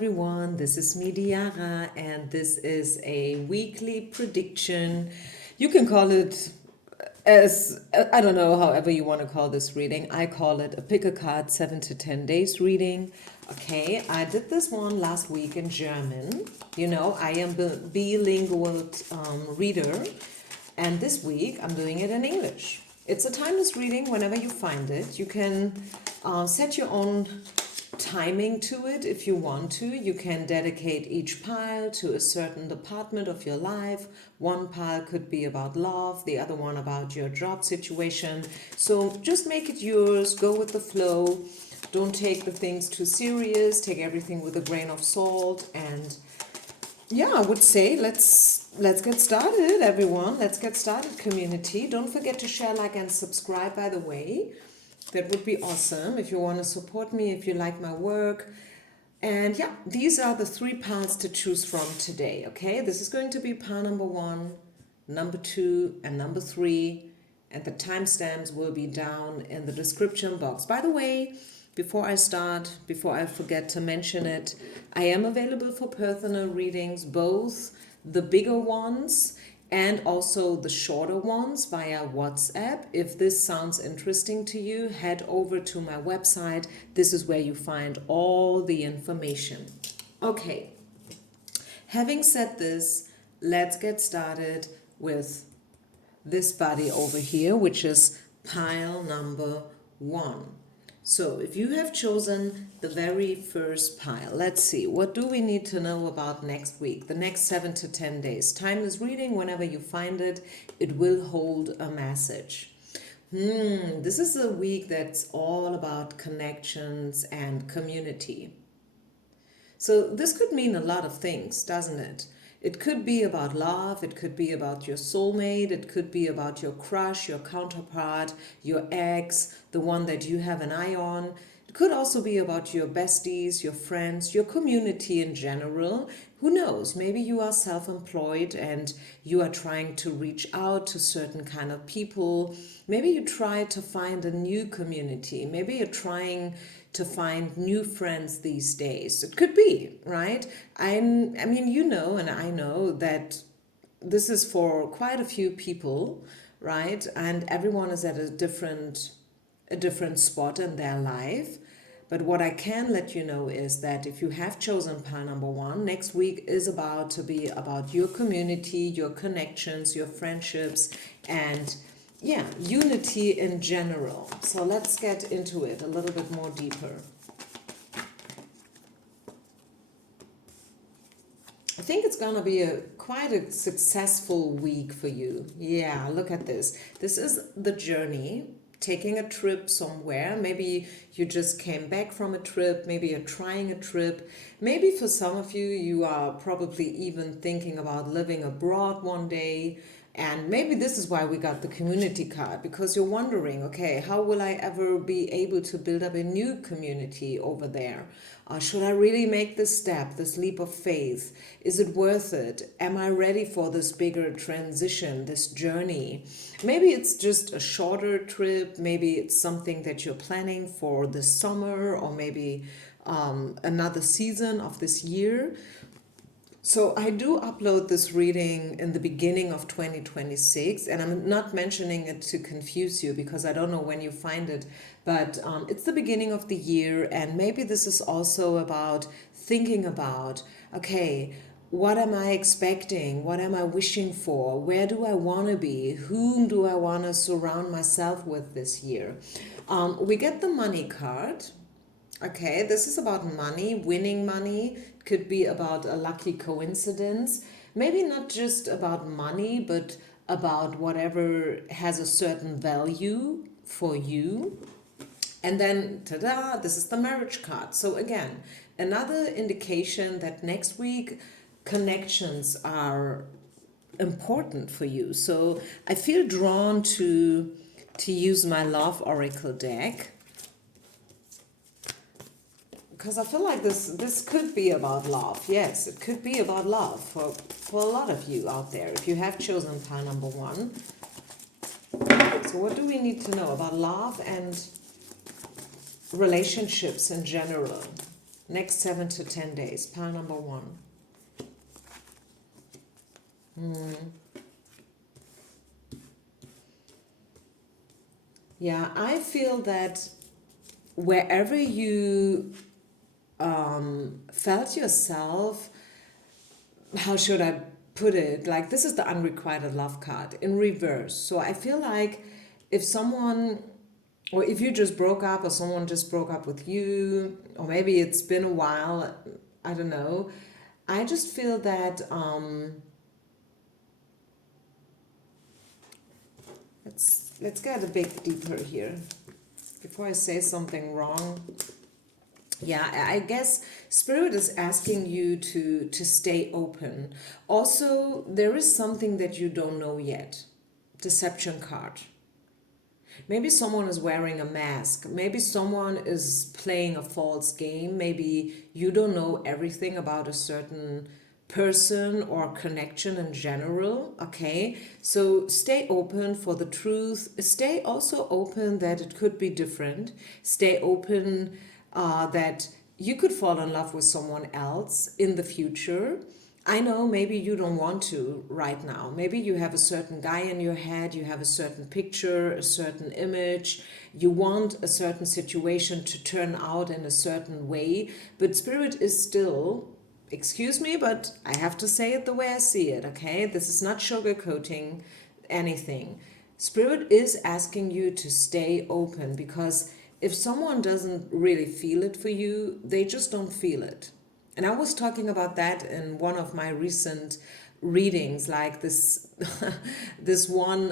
everyone, this is me Diara, and this is a weekly prediction. You can call it as, I don't know, however you want to call this reading. I call it a pick a card 7 to 10 days reading. Okay, I did this one last week in German. You know, I am a bilingual reader, and this week I'm doing it in English. It's a timeless reading whenever you find it. You can set your own timing to it if you want to. You can dedicate each pile to a certain department of your life. One pile could be about love, the other one about your job situation. So just make it yours, go with the flow. Don't take the things too serious, take everything with a grain of salt. And yeah, I would say let's get started, everyone. Let's get started, community. Don't forget to share, like, and subscribe, by the way. That would be awesome if you want to support me, if you like my work. And yeah, these are the 3 piles to choose from today, okay? This is going to be pile number 1, number 2, and number 3. And the timestamps will be down in the description box. By the way, before I start, before I forget to mention it, I am available for personal readings, both the bigger ones and also the shorter ones via WhatsApp. If this sounds interesting to you, head over to my website. This is where you find all the information. Okay, having said this, let's get started with this body over here, which is pile number 1. So if you have chosen the very first pile, let's see, what do we need to know about next week, the next 7 to 10 days? Timeless reading, whenever you find it, it will hold a message. This is a week that's all about connections and community. So this could mean a lot of things, doesn't it? It could be about love, it could be about your soulmate, it could be about your crush, your counterpart, your ex, the one that you have an eye on. It could also be about your besties, your friends, your community in general. Who knows? Maybe you are self-employed and you are trying to reach out to certain kind of people. Maybe you try to find a new community. Maybe you're trying to find new friends these days. It could be, right? I mean, you know, and I know that this is for quite a few people, right? And everyone is at a different spot in their life. But what I can let you know is that if you have chosen pile number 1, next week is about to be about your community, your connections, your friendships, and yeah, unity in general. So let's get into it a little bit more deeper. I think it's going to be quite a successful week for you. Yeah, look at this. This is the journey, taking a trip somewhere. Maybe you just came back from a trip. Maybe you're trying a trip. Maybe for some of you, you are probably even thinking about living abroad one day. And maybe this is why we got the community card, because you're wondering, okay, how will I ever be able to build up a new community over there? Should I really make this step, this leap of faith? Is it worth it? Am I ready for this bigger transition, this journey? Maybe it's just a shorter trip. Maybe it's something that you're planning for this summer, or maybe another season of this year. So I do upload this reading in the beginning of 2026, and I'm not mentioning it to confuse you because I don't know when you find it, but it's the beginning of the year, and maybe this is also about thinking about, okay, what am I expecting? What am I wishing for? Where do I want to be? Whom do I want to surround myself with this year? We get the money card. Okay, this is about money, winning money. It could be about a lucky coincidence. Maybe not just about money, but about whatever has a certain value for you. And then, ta-da, this is the marriage card. So again, another indication that next week connections are important for you. So I feel drawn to use my love oracle deck, because I feel like this could be about love. Yes, it could be about love for a lot of you out there, if you have chosen pile number 1. So what do we need to know about love and relationships in general? Next 7 to 10 days. Pile number one. Yeah, I feel that wherever you felt yourself, how should I put it? Like, this is the unrequited love card in reverse. So I feel like if someone, or if you just broke up, or someone just broke up with you, or maybe it's been a while, I don't know. I just feel that let's get a bit deeper here before I say something wrong. Yeah, I guess Spirit is asking you to stay open. Also, there is something that you don't know yet. Deception card. Maybe someone is wearing a mask. Maybe someone is playing a false game. Maybe you don't know everything about a certain person or connection in general. Okay, so stay open for the truth. Stay also open that it could be different. Stay open that you could fall in love with someone else in the future. I know maybe you don't want to right now. Maybe you have a certain guy in your head, you have a certain picture, a certain image, you want a certain situation to turn out in a certain way, but Spirit is still, excuse me, but I have to say it the way I see it, okay? This is not sugarcoating anything. Spirit is asking you to stay open, because if someone doesn't really feel it for you, they just don't feel it. And I was talking about that in one of my recent readings, like this this one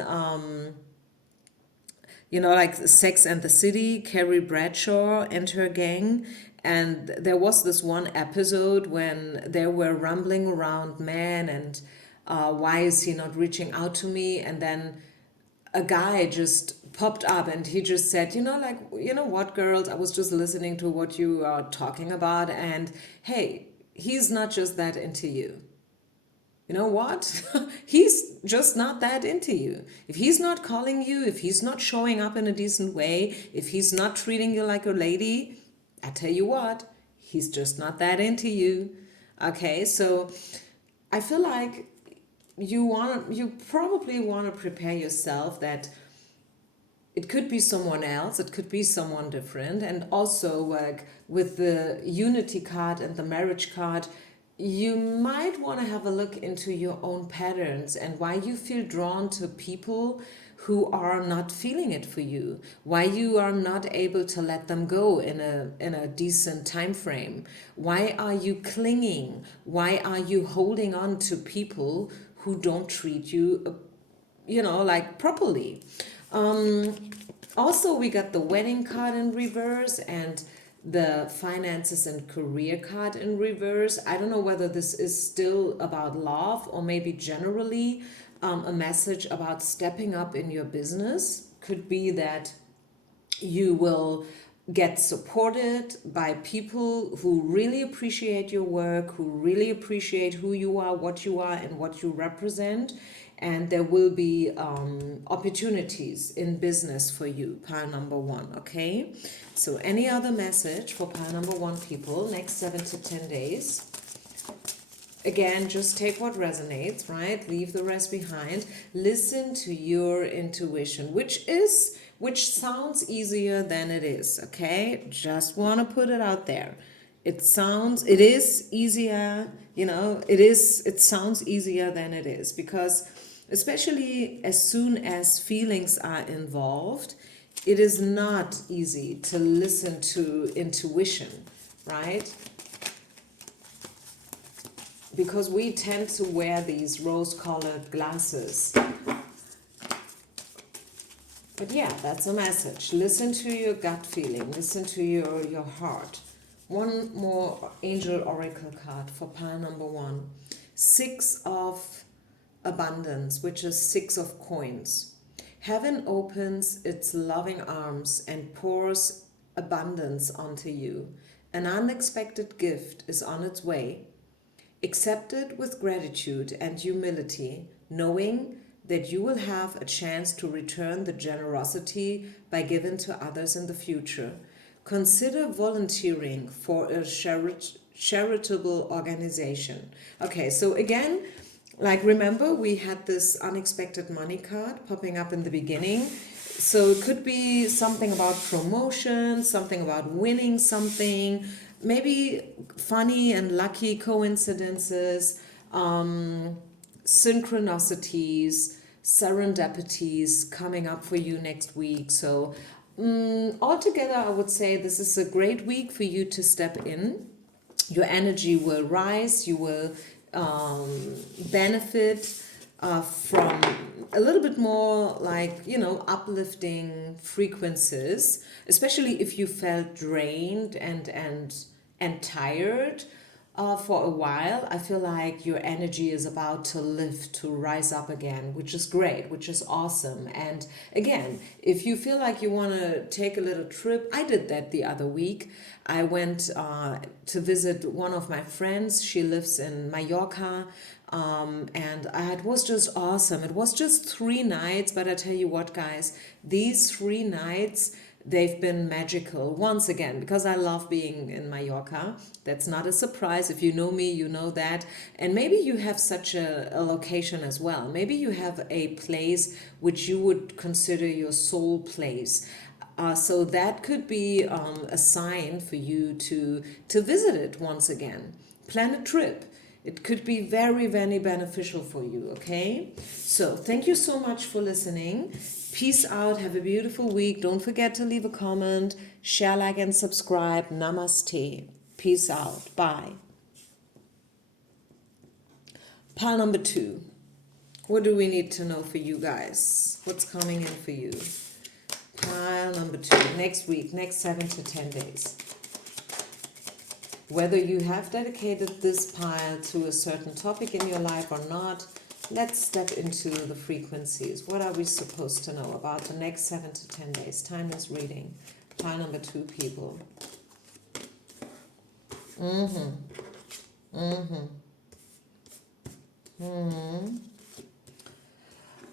like Sex and the City, Carrie Bradshaw and her gang. And there was this one episode when they were rumbling around man and why is he not reaching out to me? And then a guy just popped up and he just said, like, you know what, girls, I was just listening to what you are talking about, and hey, he's not just that into you. You know what? He's just not that into you. If he's not calling you, if he's not showing up in a decent way, if he's not treating you like a lady, I tell you what, he's just not that into you. Okay, so I feel like you probably want to prepare yourself that it could be someone else, it could be someone different. And also, like with the unity card and the marriage card, you might want to have a look into your own patterns and why you feel drawn to people who are not feeling it for you, why you are not able to let them go in a decent time frame, why are you clinging, why are you holding on to people who don't treat you like properly. Also, we got the wedding card in reverse and the finances and career card in reverse. I don't know whether this is still about love or maybe generally a message about stepping up in your business. Could be that you will get supported by people who really appreciate your work, who really appreciate who you are, and what you represent. And there will be opportunities in business for you, pile number one, okay? So any other message for pile number one people, next 7 to 10 days? Again, just take what resonates, right? Leave the rest behind. Listen to your intuition, which sounds easier than it is, okay? Just want to put it out there. It is easier, it sounds easier than it is, because especially as soon as feelings are involved, it is not easy to listen to intuition, right? Because we tend to wear these rose-colored glasses. But yeah, that's a message. Listen to your gut feeling. Listen to your heart. One more angel oracle card for pile number one. 6 of abundance, which is 6 of coins. Heaven opens its loving arms and pours abundance onto you. An unexpected gift is on its way. Accept it with gratitude and humility, knowing that you will have a chance to return the generosity by giving to others in the future. consider volunteering for a charitable organization. Okay, so again, like remember we had this unexpected money card popping up in the beginning. So it could be something about promotion, something about winning something, maybe funny and lucky coincidences, synchronicities, serendipities coming up for you next week. So altogether, I would say this is a great week for you to step in. Your energy will rise. You will benefit from a little bit more like, uplifting frequencies, especially if you felt drained and tired for a while. I feel like your energy is about to lift, to rise up again, which is great, which is awesome. And again, if you feel like you want to take a little trip, I did that the other week. I went to visit one of my friends. She lives in Mallorca. And it was just awesome. It was just 3 nights, but I tell you what, guys, these 3 nights, they've been magical once again, because I love being in Mallorca. That's not a surprise. If you know me, you know that. And maybe you have such a location as well. Maybe you have a place which you would consider your soul place. So that could be a sign for you to visit it once again. Plan a trip. It could be very, very beneficial for you, okay? So thank you so much for listening. Peace out. Have a beautiful week. Don't forget to leave a comment, share, like, and subscribe. Namaste. Peace out. Bye. Pile number 2. What do we need to know for you guys? What's coming in for you? Pile number 2. Next week, next 7 to 10 days. Whether you have dedicated this pile to a certain topic in your life or not, let's step into the frequencies. What are we supposed to know about the next 7 to 10 days? Timeless reading. Pile number 2, people.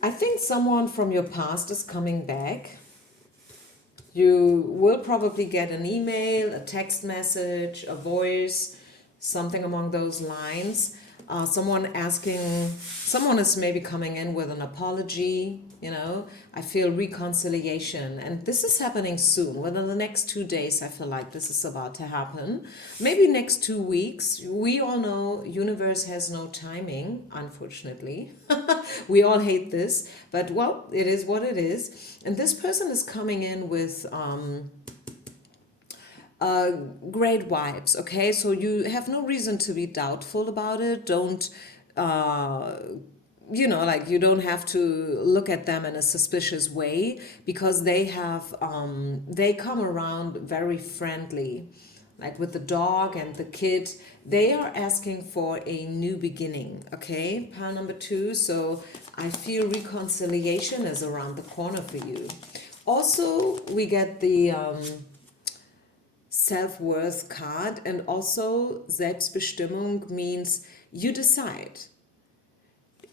I think someone from your past is coming back. You will probably get an email, a text message, a voice, something along those lines. Someone is maybe coming in with an apology, I feel reconciliation. And this is happening soon. Within the next 2 days, I feel like this is about to happen. Maybe next 2 weeks. We all know universe has no timing, unfortunately. We all hate this, but well, it is what it is. And this person is coming in with great vibes, okay? So you have no reason to be doubtful about it. Don't, you don't have to look at them in a suspicious way, because they come around very friendly. Like with the dog and the kid, they are asking for a new beginning, okay? Pile number 2, so I feel reconciliation is around the corner for you. Also, we get the self-worth card, and also Selbstbestimmung means you decide.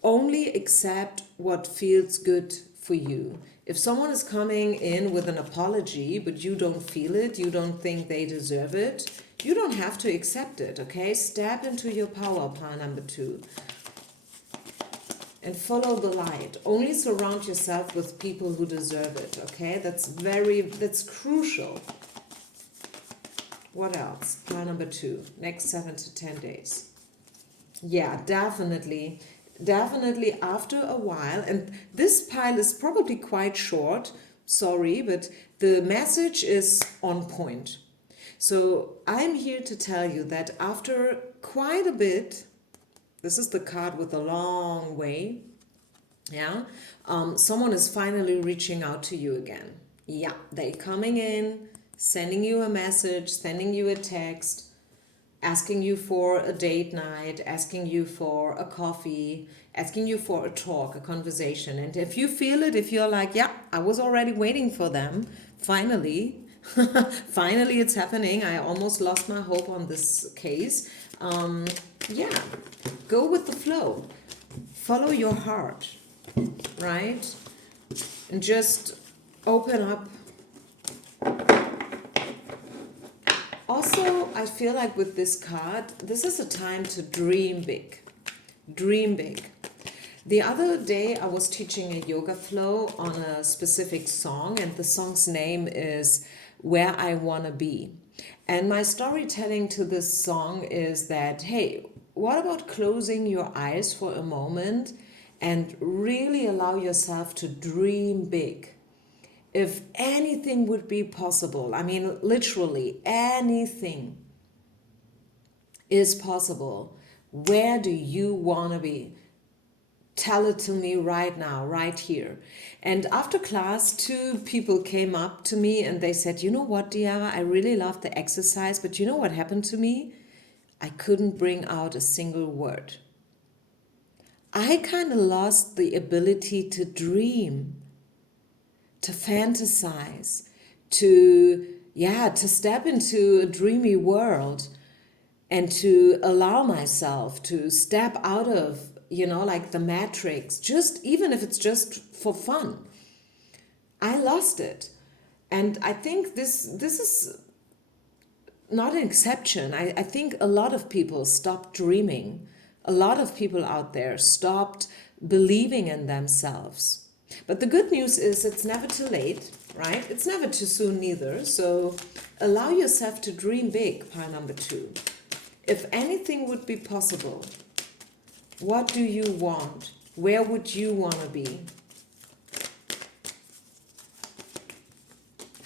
Only accept what feels good for you. If someone is coming in with an apology, but you don't feel it, you don't think they deserve it, you don't have to accept it, okay? Step into your power, pile number 2. And follow the light. Only surround yourself with people who deserve it, okay? That's crucial. What else? Pile number 2. Next 7 to 10 days. Yeah, definitely. Definitely after a while, and this pile is probably quite short, sorry, but the message is on point. So I'm here to tell you that after quite a bit, this is the card with a long way, yeah, someone is finally reaching out to you again. Yeah, they're coming in, sending you a message, sending you a text, asking you for a date night, asking you for a coffee, asking you for a talk, a conversation. And if you feel it, if you're like, yeah, I was already waiting for them, finally, finally it's happening. I almost lost my hope on this case. Yeah, go with the flow. Follow your heart, right? And just open up also, I feel like with this card, this is a time to dream big. Dream big. The other day, I was teaching a yoga flow on a specific song, and the song's name is Where I Wanna Be. And my storytelling to this song is that, hey, what about closing your eyes for a moment and really allow yourself to dream big? If anything would be possible, I mean, literally anything is possible, where do you want to be? Tell it to me right now, right here. And after class, two people came up to me and they said, you know what, Diara, I really love the exercise, but you know what happened to me? I couldn't bring out a single word. I kind of lost the ability to dream, to fantasize, to step into a dreamy world and to allow myself to step out of, like the matrix, just even if it's just for fun. I lost it. And I think this is not an exception. I think a lot of people stopped dreaming. A lot of people out there stopped believing in themselves. But the good news is it's never too late, right? It's never too soon neither. So allow yourself to dream big, pile number 2. If anything would be possible, what do you want? Where would you want to be?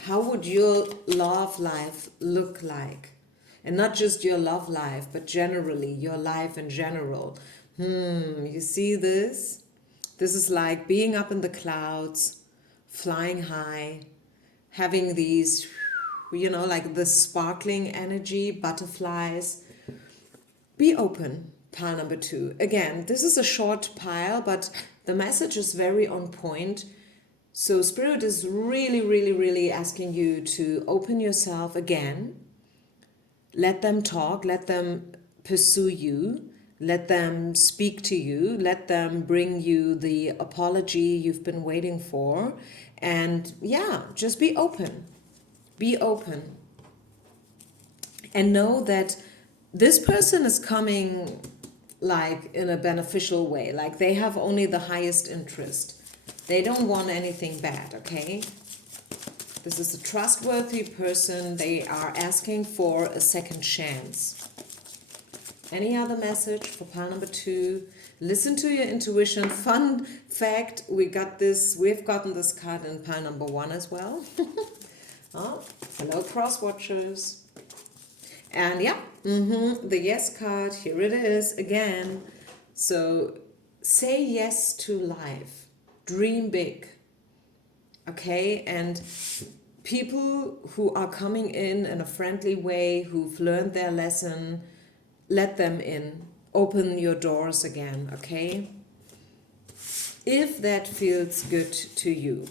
How would your love life look like? And not just your love life, but generally, your life in general. You see this? This is like being up in the clouds, flying high, having these, like the sparkling energy, butterflies. Be open, pile number 2. Again, this is a short pile, but the message is very on point. So Spirit is really, really, really asking you to open yourself again. Let them talk, let them pursue you, let them speak to you, let them bring you the apology you've been waiting for. And just be open. Be open. And know that this person is coming like in a beneficial way, like they have only the highest interest. They don't want anything bad, okay? This is a trustworthy person. They are asking for a second chance. Any other message for pile number 2? Listen to your intuition. Fun fact, we've gotten this card in pile number 1 as well. Hello, cross watchers. And the yes card, here it is again. So say yes to life. Dream big. Okay? And people who are coming in a friendly way, who've learned their lesson, let them in. Open your doors again, okay? If that feels good to you.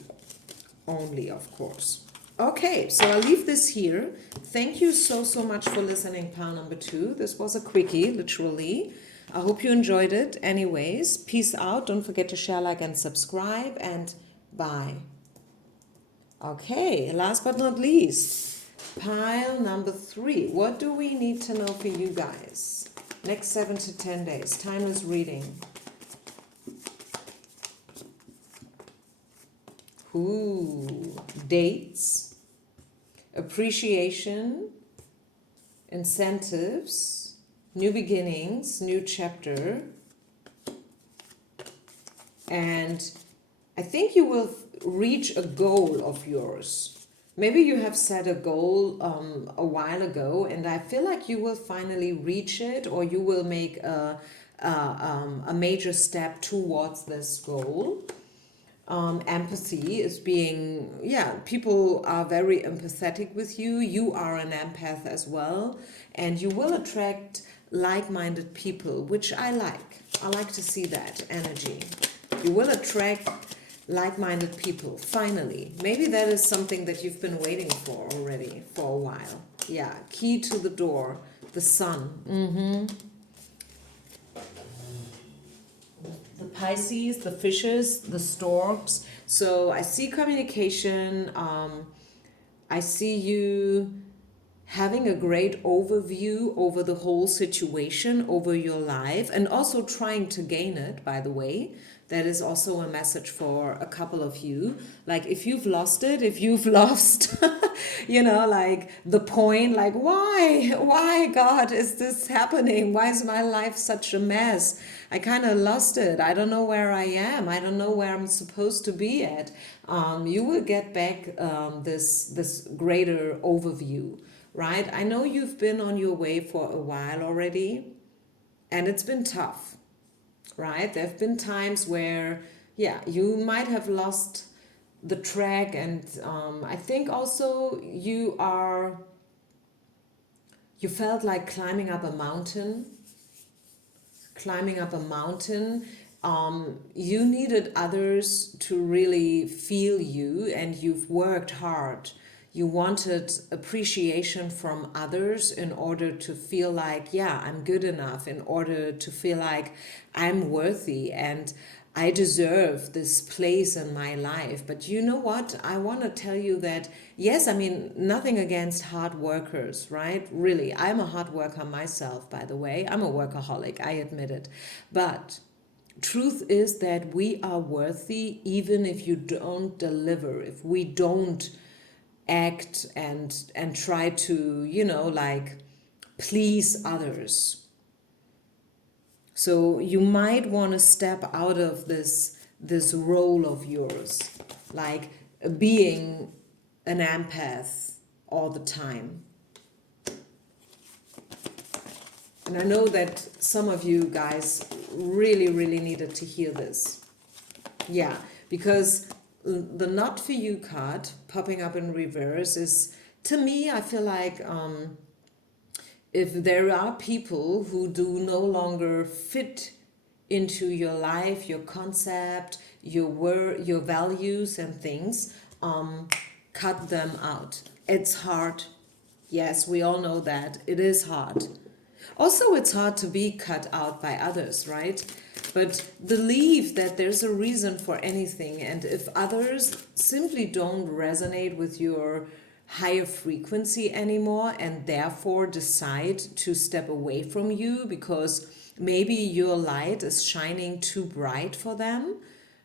Only, of course. Okay, so I'll leave this here. Thank you so much for listening, pile number 2. This was a quickie, literally. I hope you enjoyed it. Anyways, peace out. Don't forget to share, like, and subscribe. And bye. Okay, last but not least, pile number 3. What do we need to know for you guys? Next 7 to 10 days. Timeless reading. Dates, appreciation, incentives, new beginnings, new chapter. And I think you will reach a goal of yours. Maybe you have set a goal a while ago, and I feel like you will finally reach it, or you will make a major step towards this goal. Empathy is being, people are very empathetic with you. You are an empath as well, and you will attract like-minded people, which I like. I like to see that energy. You will attract like-minded people, finally. Maybe that is something that you've been waiting for already for a while. Yeah, key to the door, the sun. The Pisces, the fishes, the storks. So I see communication. I see you having a great overview over the whole situation, over your life, and also trying to gain it, by the way. That is also a message for a couple of you. Like, if you've lost it, if you've lost, like the point, like, why, God, is this happening? Why is my life such a mess? I kind of lost it. I don't know where I am. I don't know where I'm supposed to be at. You will get back this greater overview, right? I know you've been on your way for a while already, and it's been tough, right? There have been times where, yeah, you might have lost the track, and I think also you felt like climbing up a mountain. You needed others to really feel you, and you've worked hard. You wanted appreciation from others in order to feel like, yeah, I'm good enough, in order to feel like I'm worthy and I deserve this place in my life. But you know what? I want to tell you that, yes, I mean, nothing against hard workers, right? Really, I'm a hard worker myself, by the way. I'm a workaholic, I admit it. But truth is that we are worthy even if you don't deliver, if we don't act and try to, like, please others. So you might want to step out of this role of yours, like being an empath all the time. And I know that some of you guys really, really needed to hear this. Yeah, because the not for you card popping up in reverse is, to me, I feel like if there are people who do no longer fit into your life, your concept, your values and things, cut them out. It's hard. Yes, we all know that. It is hard. Also, it's hard to be cut out by others, right? But believe that there's a reason for anything, and if others simply don't resonate with your higher frequency anymore and therefore decide to step away from you because maybe your light is shining too bright for them,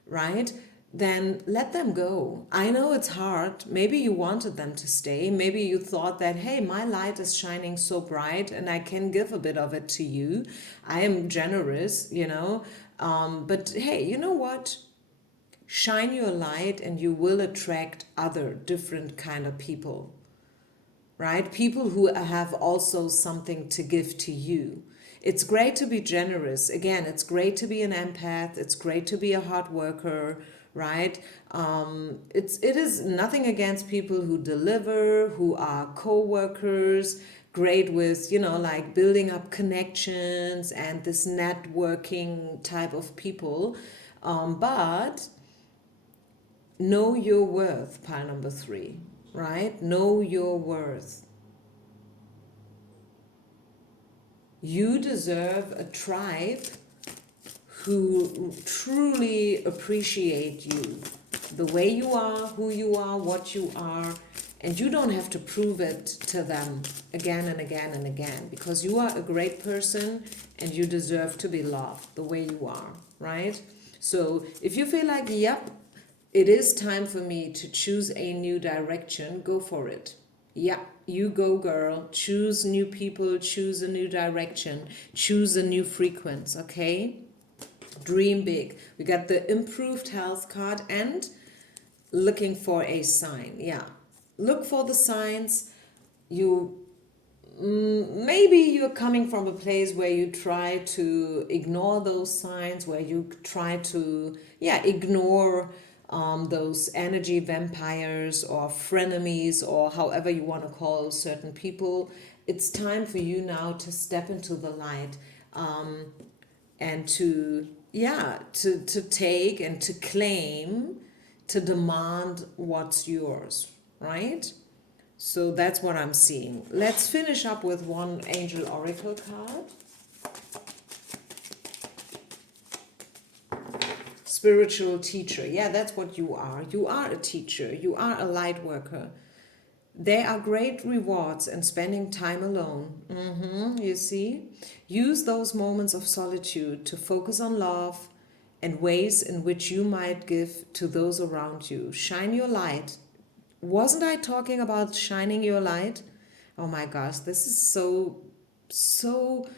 right? Then let them go. I know it's hard. Maybe you wanted them to stay. Maybe you thought that, hey, my light is shining so bright and I can give a bit of it to you. I am generous, But hey, you know what? Shine your light and you will attract other different kind of people, right? People who have also something to give to you. It's great to be generous. Again, it's great to be an empath. It's great to be a hard worker, right? It is nothing against people who deliver, who are co-workers, great with, like building up connections and this networking type of people. But know your worth, pile number 3, right? Know your worth. You deserve a tribe who truly appreciate you, the way you are, who you are, what you are, and you don't have to prove it to them again and again and again, because you are a great person and you deserve to be loved the way you are, right? So if you feel like, yep, it is time for me to choose a new direction, go for it. Yeah, you go, girl. Choose new people, choose a new direction, choose a new frequency, okay? Dream big. We got the improved health card and looking for a sign. Yeah, look for the signs. Maybe you're coming from a place where you try to ignore those signs, where you try to, ignore those energy vampires or frenemies or however you want to call certain people. It's time for you now to step into the light, and to take and to claim, to demand what's yours, right? So that's what I'm seeing. Let's finish up with one angel oracle card. Spiritual teacher. Yeah, that's what you are. You are a teacher. You are a light worker. There are great rewards in spending time alone. You see? Use those moments of solitude to focus on love and ways in which you might give to those around you. Shine your light. Wasn't I talking about shining your light? Oh my gosh, this is so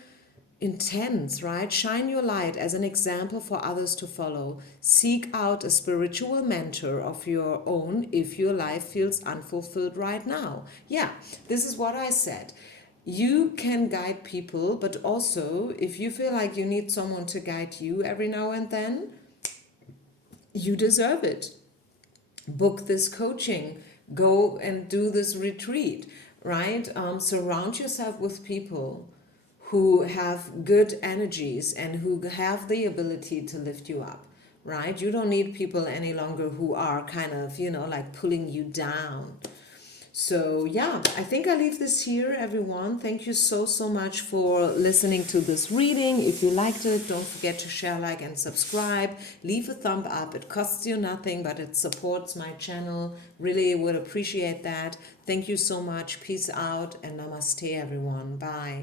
intense, right? Shine your light as an example for others to follow. Seek out a spiritual mentor of your own if your life feels unfulfilled right now. Yeah, this is what I said. You can guide people, but also if you feel like you need someone to guide you every now and then, you deserve it. Book this coaching, go and do this retreat, right? Surround yourself with people who have good energies and who have the ability to lift you up, right? You don't need people any longer who are kind of, like pulling you down. So, yeah, I think I leave this here, everyone. Thank you so much for listening to this reading. If you liked it, don't forget to share, like, and subscribe. Leave a thumb up. It costs you nothing, but it supports my channel. Really would appreciate that. Thank you so much. Peace out and namaste, everyone. Bye.